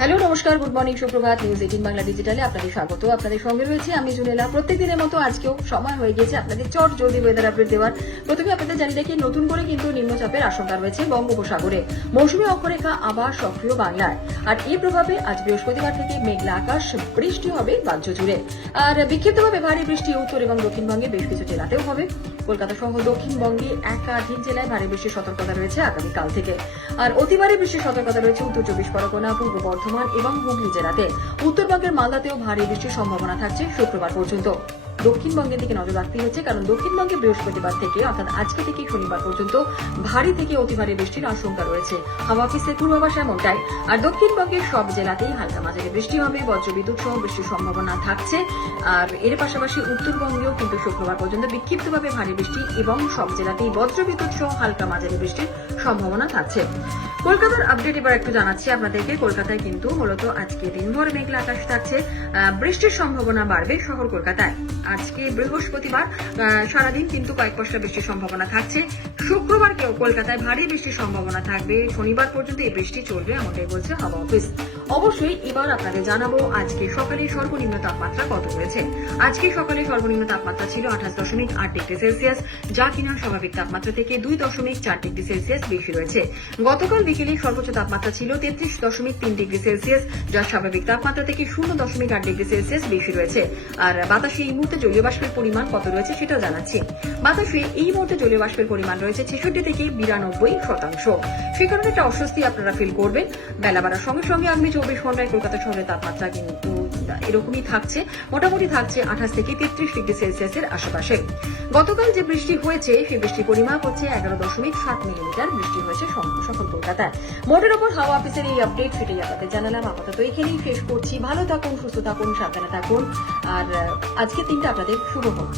Hello নমস্কার, good morning, সুপ্রভাত। News 18 Bangla ডিজিটালে আপনাদের স্বাগত। আপনাদের সঙ্গে রয়েছে আমি জুনেলা। প্রত্যেকদিনের মতো আজকেও সময় হয়ে গেছে আপনাদের চট জলদি ওয়েদার আপডেট দেওয়ার। প্রথমে আপনাদের জানিয়ে রাখি, নতুন করে কিন্তু নিম্নচাপের আশঙ্কা রয়েছে বঙ্গোপসাগরে। মৌসুমী অক্ষরেখা আবার সক্রিয় বাংলায়, আর এই প্রভাবে আজ বৃহস্পতিবার থেকে মেঘলা আকাশ, বৃষ্টি হবে রাজ্য জুড়ে। আর বিক্ষিপ্তভাবে ভারী বৃষ্টি উত্তর এবং দক্ষিণবঙ্গে বেশ কিছু জেলাতেও হবে। কলকাতা সহ দক্ষিণবঙ্গে একাধিক জেলায় ভারী বৃষ্টির সতর্কতা রয়েছে আগামীকাল থেকে। আর অতি ভারী বৃষ্টির সতর্কতা রয়েছে উত্তর 24 পরগনা, পূর্ব বর্ধমান এবং হুগলি জেলাতে। উত্তরবঙ্গের মালদাতেও ভারী বৃষ্টির সম্ভাবনা থাকছে শুক্রবার পর্যন্ত। দক্ষিণবঙ্গের দিকে নজর রাখতে হচ্ছে, কারণ দক্ষিণবঙ্গে বৃহস্পতিবার থেকে অর্থাৎ আজকে থেকে শনিবার পর্যন্ত ভারী থেকে অতি ভারী বৃষ্টির আশঙ্কা রয়েছে। হাওয়া অফিসের পূর্বাভাস এমনটাই। আর দক্ষিণবঙ্গের সব জেলাতেই হালকা মাঝারি বৃষ্টি হবে, বজ্রবিদ্যুৎ সহ বৃষ্টির সম্ভাবনা থাকছে। আর এর পাশাপাশি উত্তরবঙ্গেও কিন্তু শুক্রবার পর্যন্ত বিক্ষিপ্তভাবে ভারী বৃষ্টি এবং সব জেলাতেই বজ্রবিদ্যুৎ সহ হালকা মাঝারি বৃষ্টির সম্ভাবনা থাকছে। কলকাতার আপডেট এবার একটু জানাচ্ছি আপনাদেরকে। কলকাতায় কিন্তু মূলত আজকে দিনভর মেঘলা আকাশ থাকছে, বৃষ্টির সম্ভাবনা বাড়বে শহর কলকাতায়। আজকে বৃহস্পতিবার সারাদিন কিন্তু কয়েক পশলা বৃষ্টির সম্ভাবনা থাকছে। শুক্রবারকেও কলকাতায় ভারী বৃষ্টির সম্ভাবনা থাকবে। শনিবার পর্যন্ত এই বৃষ্টি চলবে, এমনটাই বলছে হাওয়া অফিস। অবশ্যই এবার আপনাদের জানাবো আজকে সকালে সর্বনিম্ন তাপমাত্রা কত রয়েছে। আজকে সকালে সর্বনিম্ন তাপমাত্রা ছিল 28.8 ডিগ্রি সেলসিয়াস, যা কিনা স্বাভাবিক তাপমাত্রা থেকে 2.4 ডিগ্রি সেলসিয়াস বেশি রয়েছে। গতকাল বিকেলে সর্বোচ্চ তাপমাত্রা ছিল 33.3 ডিগ্রি সেলসিয়াস, যা স্বাভাবিক তাপমাত্রা থেকে 0.8 ডিগ্রি সেলসিয়াস বেশি রয়েছে। আর বাতাসে এই মুহূর্তে জলীয় বাষ্পের পরিমাণ কত রয়েছে সেটাও জানাচ্ছি। বাতাসে এই মুহূর্তে জলীয় বাষ্পের পরিমাণ রয়েছে 66 থেকে 92%। সে কারণে একটা অস্বস্তি আপনারা ফিল করবেন। বেলা বাড়ার সঙ্গে সঙ্গে আগামী 24 ঘন্টায় কলকাতা শহরের তাপমাত্রা কিন্তু এরকমই থাকছে, মোটামুটি থাকছে 28 থেকে 33 ডিগ্রি সেলসিয়াসের আশেপাশে। গতকাল যে বৃষ্টি হয়েছে সেই বৃষ্টির পরিমাপ হচ্ছে 11.7 মিলিমিটার বৃষ্টি হয়েছে সকল কলকাতায়। মোটের ওপর হাওয়া অফিসের এই আপডেট সেটাই আপনাদের জানালাম। আপাতত এখানেই শেষ করছি। ভালো থাকুন, সুস্থ থাকুন, সাবধানে থাকুন। আর আজকের দিনটা আপনাদের শুভ হোক।